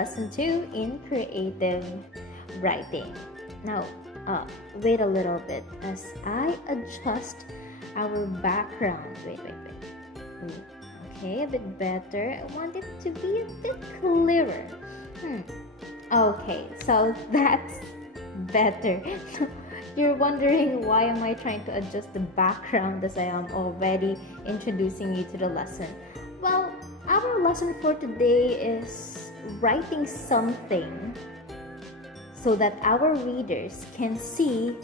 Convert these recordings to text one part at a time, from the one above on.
lesson 2 in creative writing. Now, wait a little bit as I adjust our background. Wait. Okay, a bit better. I want it to be a bit clearer. Okay, so that's better. You're wondering why am I trying to adjust the background as I am already introducing you to the lesson. Well, our lesson for today is writing something so that our readers can see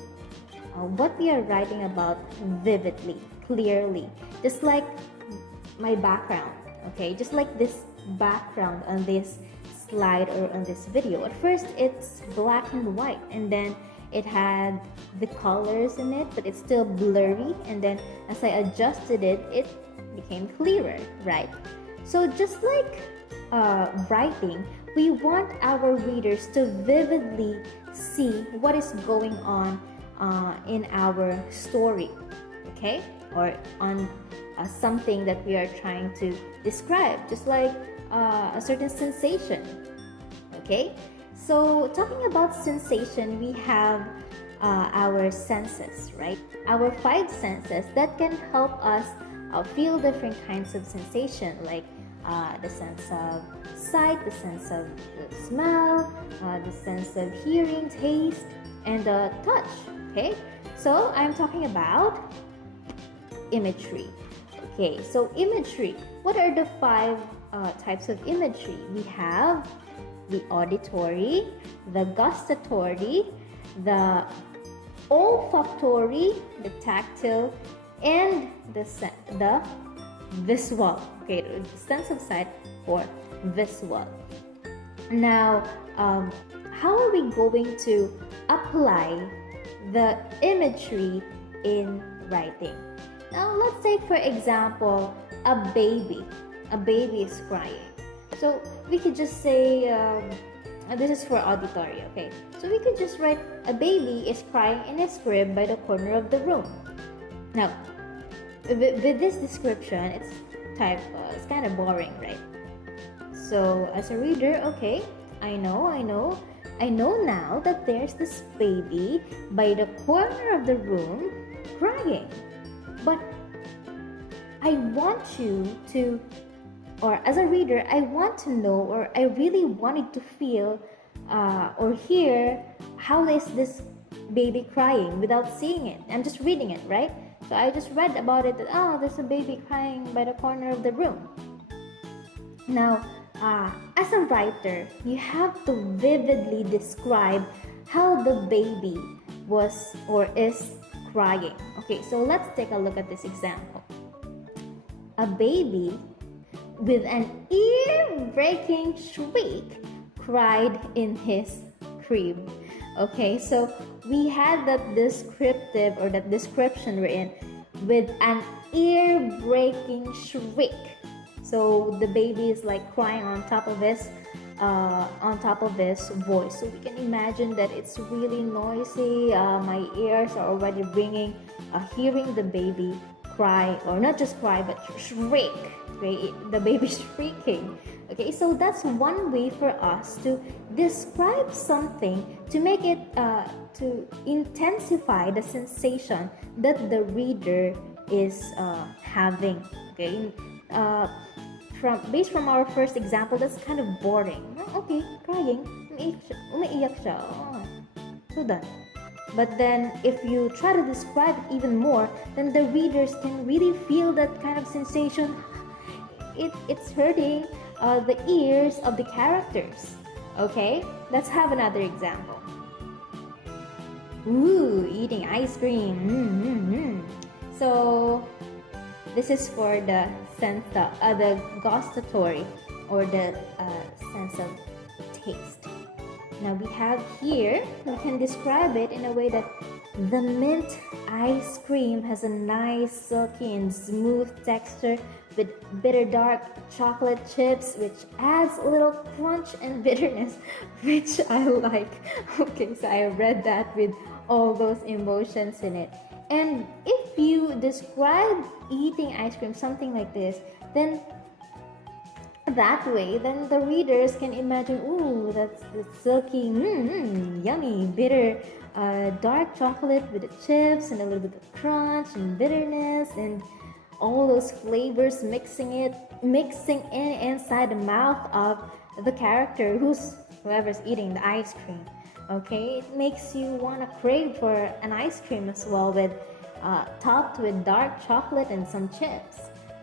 what we are writing about vividly, clearly, just like my background, okay? Just like this background on this slide or on this video. At first, it's black and white, and then it had the colors in it, but it's still blurry, and then as I adjusted it, it became clearer, right? So just like writing, we want our readers to vividly see what is going on in our story, okay? Or on something that we are trying to describe, just like a certain sensation, okay? So talking about sensation, we have our senses, right? Our 5 senses that can help us feel different kinds of sensation, like the sense of sight, the sense of smell, the sense of hearing, taste, and touch, okay? So I'm talking about imagery. Okay, so imagery. What are the 5 types of imagery? We have the auditory, the gustatory, the olfactory, the tactile, and the visual. Okay, the sense of sight for visual. Now, how are we going to apply the imagery in writing? Now, let's take for example a baby. A baby is crying. So we could just say, this is for auditory, okay? So we could just write, a baby is crying in his crib by the corner of the room. Now, with this description, it's kind of boring, right? So as a reader, okay, I know now that there's this baby by the corner of the room crying. But I want you to, or as a reader, I want to know, or I really wanted to feel or hear how is this baby crying without seeing it. I'm just reading it, right? So I just read about it that, there's a baby crying by the corner of the room. Now, as a writer, you have to vividly describe how the baby was or is crying. Okay, so let's take a look at this example. A baby with an ear-breaking shriek cried in his crib. Okay, so we had that descriptive or that description we're in with an ear-breaking shriek. So the baby is like crying on top of his voice. So we can imagine that it's really noisy. My ears are already ringing, hearing the baby cry, or not just cry but shriek. Okay, the baby shrieking. Okay, so that's one way for us to describe something to make it to intensify the sensation that the reader is having. Okay, based from our first example, that's kind of boring. Okay, crying, umiiyak siya. So done. But then if you try to describe it even more, then the readers can really feel that kind of sensation. It's hurting the ears of the characters. Okay, let's have another example. Ooh, eating ice cream. So this is for the sense, the gustatory, or the sense of taste. Now we have here, we can describe it in a way that the mint ice cream has a nice silky and smooth texture with bitter dark chocolate chips, which adds a little crunch and bitterness, which I like. Okay, so I read that with all those emotions in it. And if you describe eating ice cream something like this, then that way, then the readers can imagine, ooh, that's silky, yummy, bitter, dark chocolate with the chips and a little bit of crunch and bitterness and all those flavors mixing in inside the mouth of the character whoever's eating the ice cream. Okay, it makes you want to crave for an ice cream as well, with topped with dark chocolate and some chips.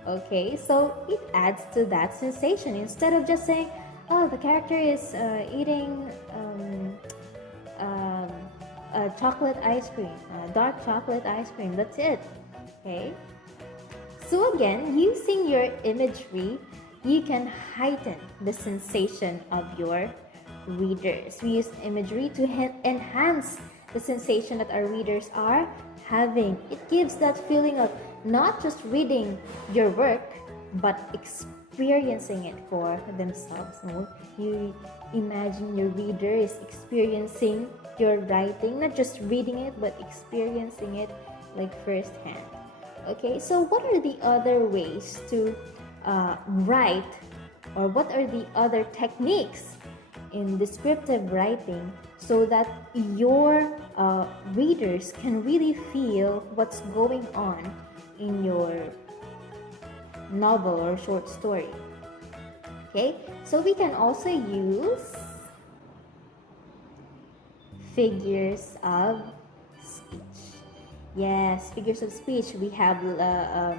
Okay, so it adds to that sensation instead of just saying, oh, the character is eating chocolate ice cream, dark chocolate ice cream. That's it. Okay. So again, using your imagery, you can heighten the sensation of your readers. We use imagery to enhance the sensation that our readers are having. It gives that feeling of not just reading your work, but experiencing it for themselves. No? You imagine your reader is experiencing your writing, not just reading it, but experiencing it like firsthand. Okay, so what are the other ways to write, or what are the other techniques in descriptive writing so that your readers can really feel what's going on in your novel or short story? Okay, so we can also use figures of speech. Yes, figures of speech. We have a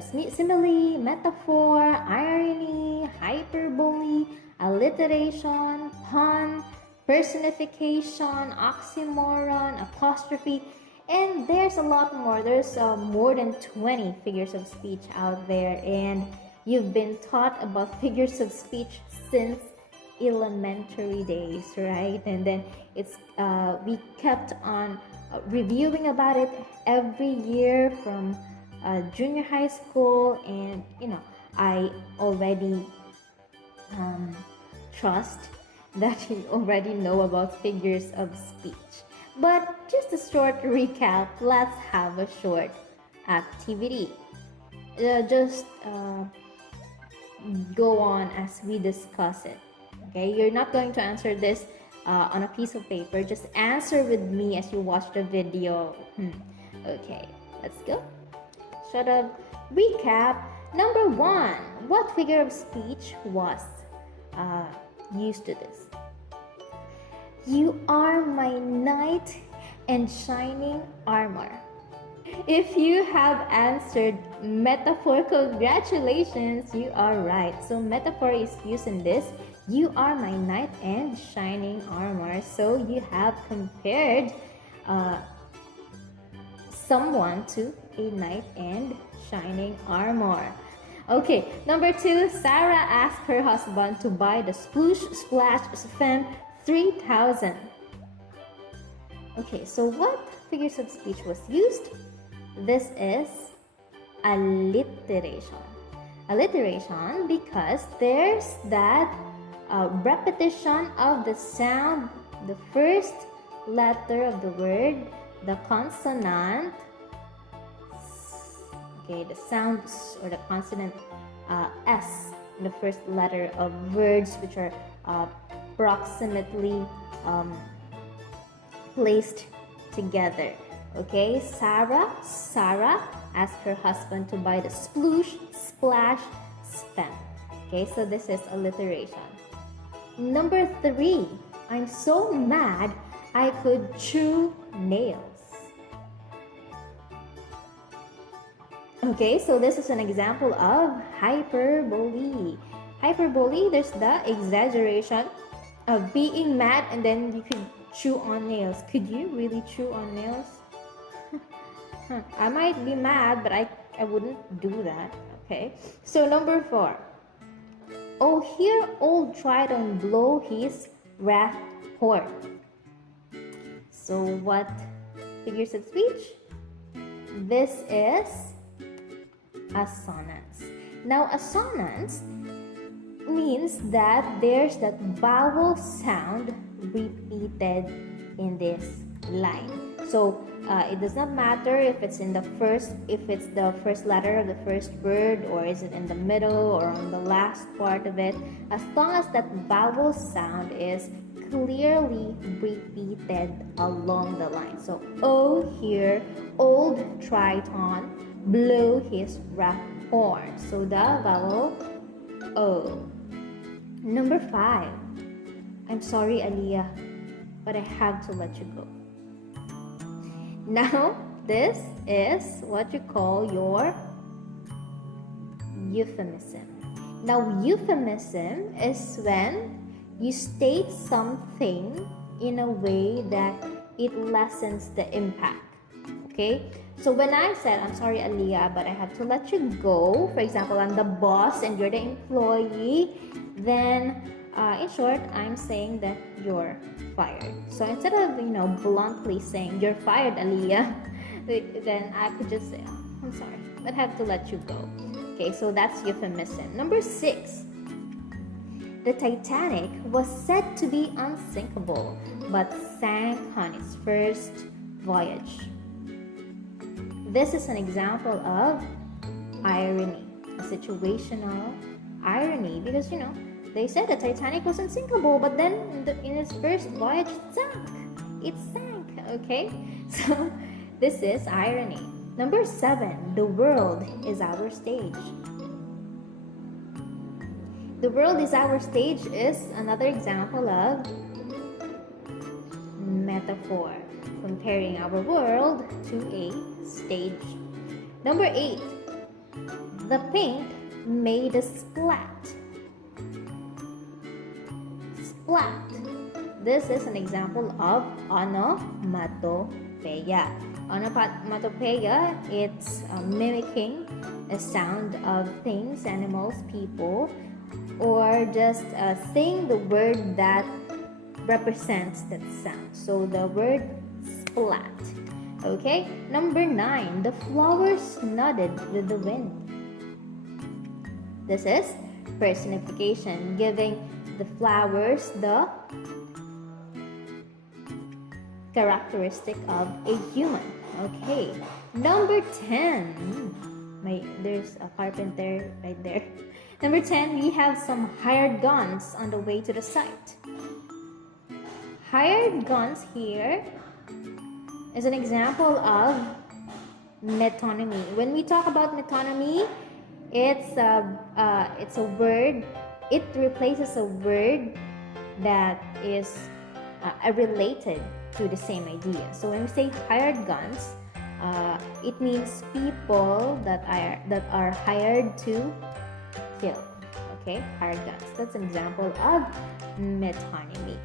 simile, metaphor, irony, hyperbole, alliteration, pun, personification, oxymoron, apostrophe, and there's a lot more. There's more than 20 figures of speech out there, and you've been taught about figures of speech since elementary days, right? And then it's we kept on reviewing about it every year from junior high school, and I already trust that you already know about figures of speech. But just a short recap, let's have a short activity. Just go on as we discuss it. Okay, you're not going to answer this on a piece of paper. Just answer with me as you watch the video. Okay, let's go. Shut up. Recap. Number 1. What figure of speech was used to this? You are my knight and shining armor. If you have answered metaphor, congratulations, you are right. So metaphor is used in this. You are my knight and shining armor. So you have compared someone to a knight and shining armor. Okay, number 2, Sarah asked her husband to buy the Sploosh Splash Femme 3000. Okay, so what figures of speech was used? This is alliteration. Alliteration because there's that repetition of the sound, the first letter of the word, the consonant, okay, the sound or the consonant S in the first letter of words which are approximately placed together. Okay, Sarah asked her husband to buy the Sploosh Splash Spam. Okay, so this is alliteration. Number 3, I'm so mad I could chew nails. Okay, so this is an example of hyperbole. Hyperbole, there's the exaggeration of being mad and then you could chew on nails. Could you really chew on nails? I might be mad, but I wouldn't do that. Okay, so number 4. Oh, hear old Triton blow his wrath horn. So what figures of speech? This is assonance. Now assonance means that there's that vowel sound repeated in this line. So It does not matter if it's the first letter of the first word, or is it in the middle or on the last part of it, as long as that vowel sound is clearly repeated along the line. So O here, old Triton blow his rough horn. So the vowel O. Number 5. I'm sorry, Aliyah, but I have to let you go. Now, this is what you call your euphemism. Now, euphemism is when you state something in a way that it lessens the impact. Okay? So when I said, I'm sorry, Aliyah, but I have to let you go, for example, I'm the boss and you're the employee, then in short, I'm saying that you're fired. So instead of, bluntly saying, you're fired, Aliyah, then I could just say, oh, I'm sorry, but I have to let you go. Okay, so that's euphemism. Number 6. The Titanic was said to be unsinkable, but sank on its first voyage. This is an example of irony, a situational irony, because, they said the Titanic was unsinkable, but then in its first voyage, it sank, okay? So this is irony. Number 7, the world is our stage. The world is our stage is another example of metaphor, comparing our world to a stage. Number 8, the paint made a splat. Splat. This is an example of onomatopoeia. Onomatopoeia, it's mimicking a sound of things, animals, people, or just saying the word that represents that sound. So the word splat. Okay? Number 9, the flowers nodded with the wind. This is personification, giving the flowers the characteristic of a human. Okay. Number 10. There's a carpenter right there. Number 10, we have some hired guns on the way to the site. Hired guns here is an example of metonymy. When we talk about metonymy, it's a word. It replaces a word that is related to the same idea. So when we say hired guns, it means people that are hired to kill. Okay, hired guns. That's an example of metonymy.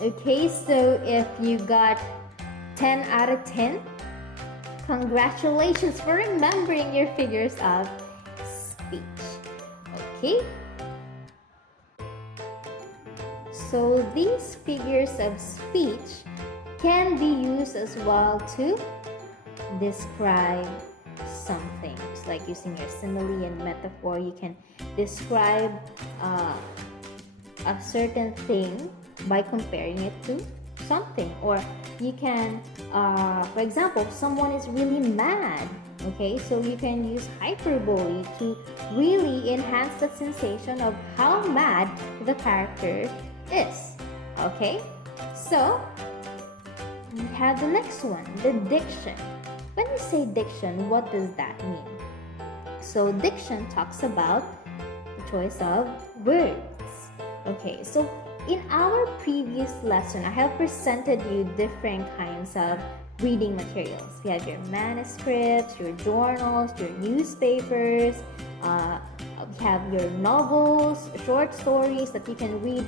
Okay, so if you got 10 out of 10, congratulations for remembering your figures of speech. Okay? So these figures of speech can be used as well to describe something. It's like using your simile and metaphor. You can describe a certain thing by comparing it to something. Or you can, for example, someone is really mad. Okay, so you can use hyperbole to really enhance the sensation of how mad the character is. Okay, so we have the next one, the diction. When we say diction, what does that mean? So diction talks about the choice of words. Okay, so in our previous lesson, I have presented you different kinds of reading materials. You have your manuscripts, your journals, your newspapers, you have your novels, short stories that you can read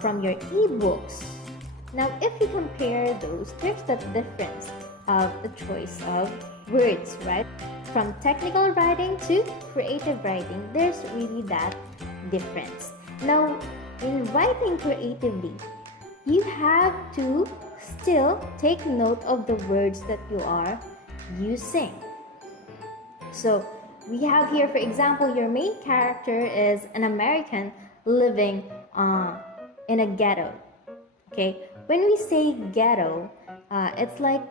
from your ebooks. Now, if you compare those, there's that difference of the choice of words, right? From technical writing to creative writing, there's really that difference. Now, in writing creatively, you have to still take note of the words that you are using. So, we have here, for example, your main character is an American living in a ghetto. Okay, when we say ghetto, it's like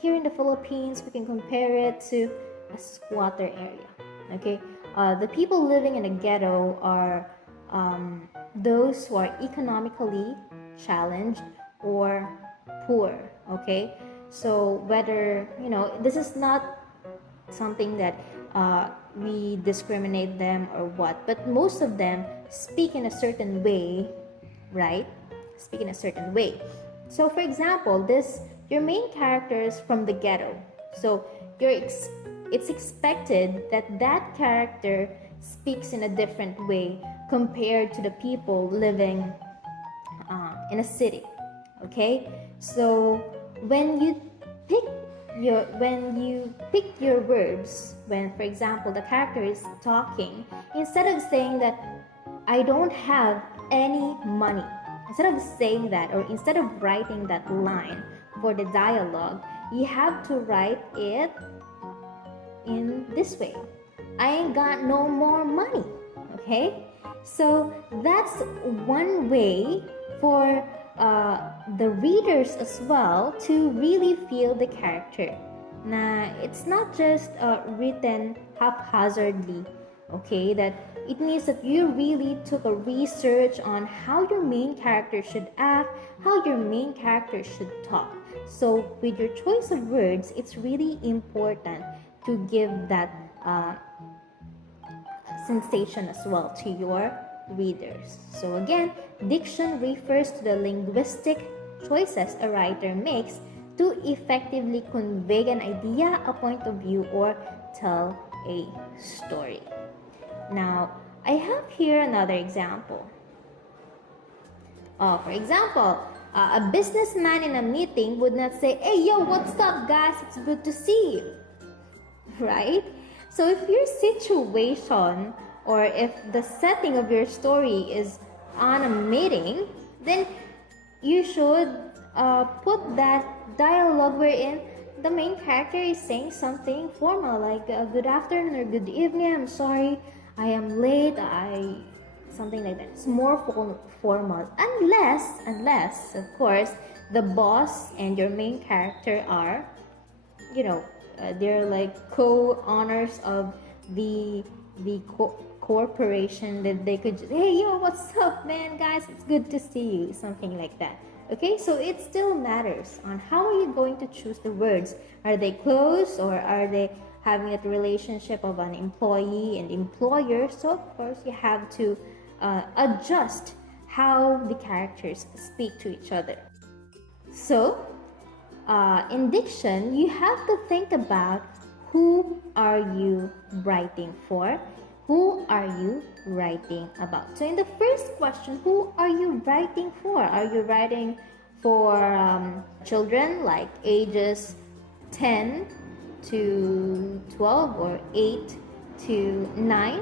here in the Philippines, we can compare it to a squatter area. Okay, the people living in a ghetto are those who are economically challenged or poor. Okay, so whether this is not something that we discriminate them or what, but most of them speak in a certain way, right? Speak in a certain way. So for example, your main character is from the ghetto, so it's expected that that character speaks in a different way compared to the people living in a city. Okay, so when you pick your words, when for example the character is talking, instead of saying that I don't have any money, instead of saying that, or instead of writing that line for the dialogue, you have to write it in this way: I ain't got no more money. Okay, so that's one way for the readers as well to really feel the character. Na it's not just written haphazardly. Okay, that it means that you really took a research on how your main character should act, how your main character should talk. So with your choice of words, it's really important to give that sensation as well to your readers. So again, diction refers to the linguistic choices a writer makes to effectively convey an idea, a point of view, or tell a story. Now, I have here another example. For example, a businessman in a meeting would not say, "Hey, yo, what's up, guys? It's good to see you." Right? So if your situation or if the setting of your story is on a meeting, then you should put that dialogue wherein the main character is saying something formal, like good afternoon or good evening, I'm sorry, I am late, something like that. It's more formal, unless of course the boss and your main character are they're like co-owners of the corporation, that they could just, hey, yo, what's up, man, guys, it's good to see you, something like that. Okay, so it still matters on how are you going to choose the words. Are they close, or are they having a relationship of an employee and employer? So of course you have to adjust how the characters speak to each other. So in diction, you have to think about who are you writing for, who are you writing about. So in the first question, who are you writing for? Are you writing for children like ages 10 to 12 or 8 to 9,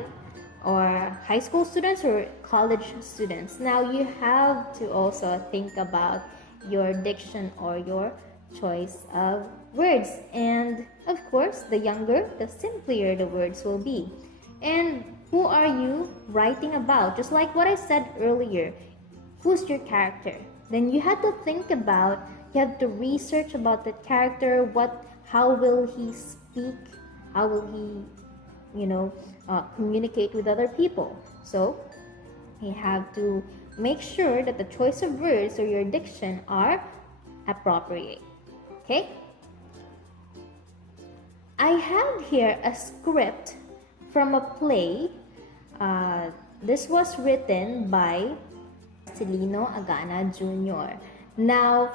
or high school students or college students? Now you have to also think about your diction or your choice of words, and of course the younger, the simpler the words will be. And who are you writing about? Just like what I said earlier, who's your character? Then you have to think about, you have to research about that character, how will he speak, how will he communicate with other people. So you have to make sure that the choice of words or your diction are appropriate. Okay, I have here a script from a play. This was written by Celino Agana Jr. Now,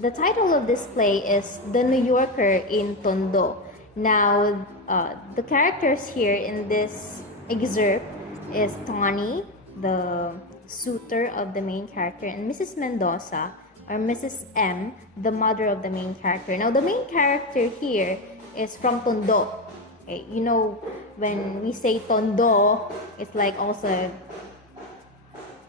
the title of this play is The New Yorker in Tondo. Now, the characters here in this excerpt is Tawny, the suitor of the main character, and Mrs. Mendoza, or Mrs. M, the mother of the main character. Now, the main character here is from Tondo. Okay, when we say Tondo, it's like also,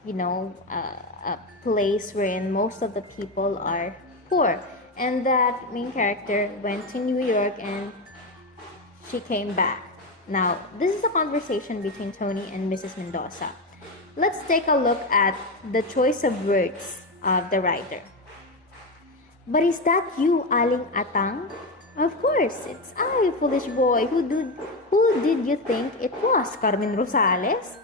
a place wherein most of the people are poor. And that main character went to New York and she came back. Now, this is a conversation between Tony and Mrs. Mendoza. Let's take a look at the choice of words of the writer. But is that you, Aling Atang? Of course, it's I, foolish boy. Who did you think it was? Carmen Rosales?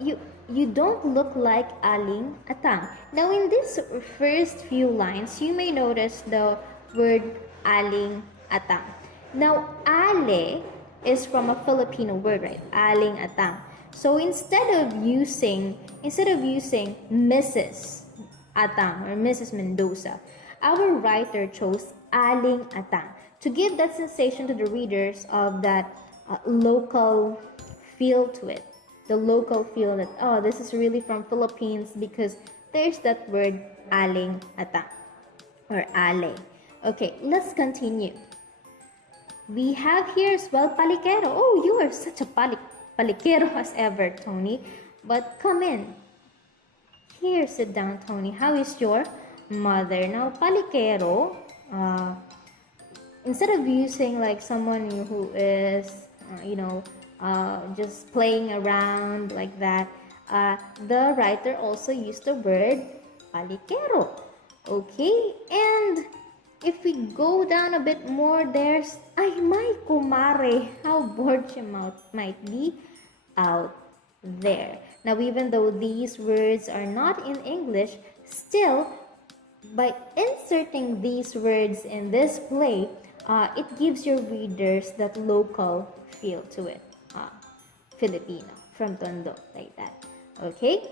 You don't look like Aling Atang. Now in these first few lines, you may notice the word Aling Atang. Now Ale is from a Filipino word, right? Aling Atang. So instead of using Mrs. Atang or Mrs. Mendoza, our writer chose Aling Atang to give that sensation to the readers of that local feel to it. The local feel that, oh, this is really from Philippines because there's that word Aling Atang or Ale. Okay, let's continue. We have here as well Palikero. Oh, you are such a palikero as ever, Tony. But come in. Here, sit down, Tony. How is your mother? Now, palikero, instead of using like someone who is, just playing around like that, the writer also used the word palikero. Okay, and if we go down a bit more, there's ay my kumare. How bored she might be out there. Now, even though these words are not in English, still, by inserting these words in this play, it gives your readers that local feel to it. Filipino, from Tondo, like that. Okay?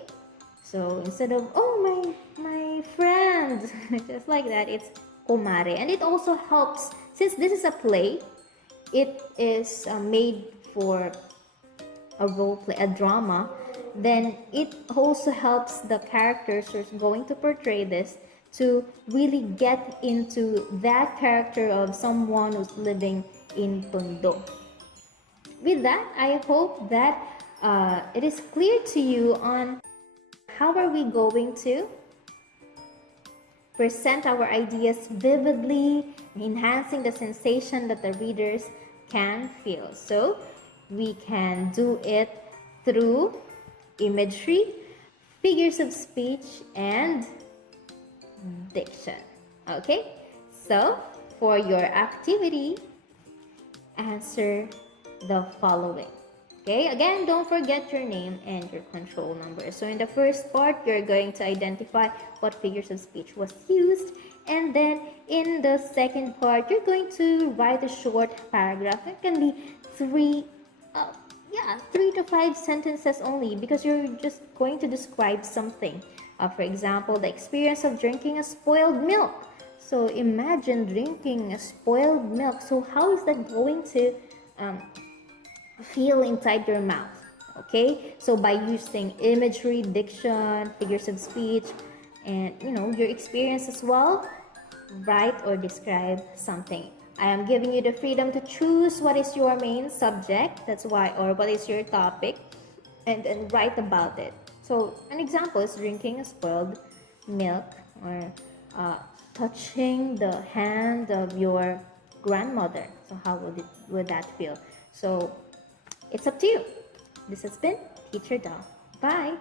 So, instead of, oh, my friend, just like that, it's kumare. And it also helps, since this is a play, it is made for a role play, a drama, then it also helps the characters who's going to portray this to really get into that character of someone who's living in Tondo. With that, I hope that it is clear to you on how are we going to present our ideas vividly, enhancing the sensation that the readers can feel. So we can do it through imagery, figures of speech, and diction. Okay? So, for your activity, answer the following. Okay? Again, don't forget your name and your control number. So, in the first part, you're going to identify what figures of speech was used. And then, in the second part, you're going to write a short paragraph. It can be 3 to 5 sentences only because you're just going to describe something. For example, the experience of drinking a spoiled milk. So imagine drinking a spoiled milk. So how is that going to feel inside your mouth? Okay, so by using imagery, diction, figures of speech, and your experience as well, write or describe something. I am giving you the freedom to choose what is your main subject, that's why, or what is your topic, and then write about it. So an example is drinking a spoiled milk, or touching the hand of your grandmother. So how would that feel? So it's up to you. This has been Teacher Doll. Bye.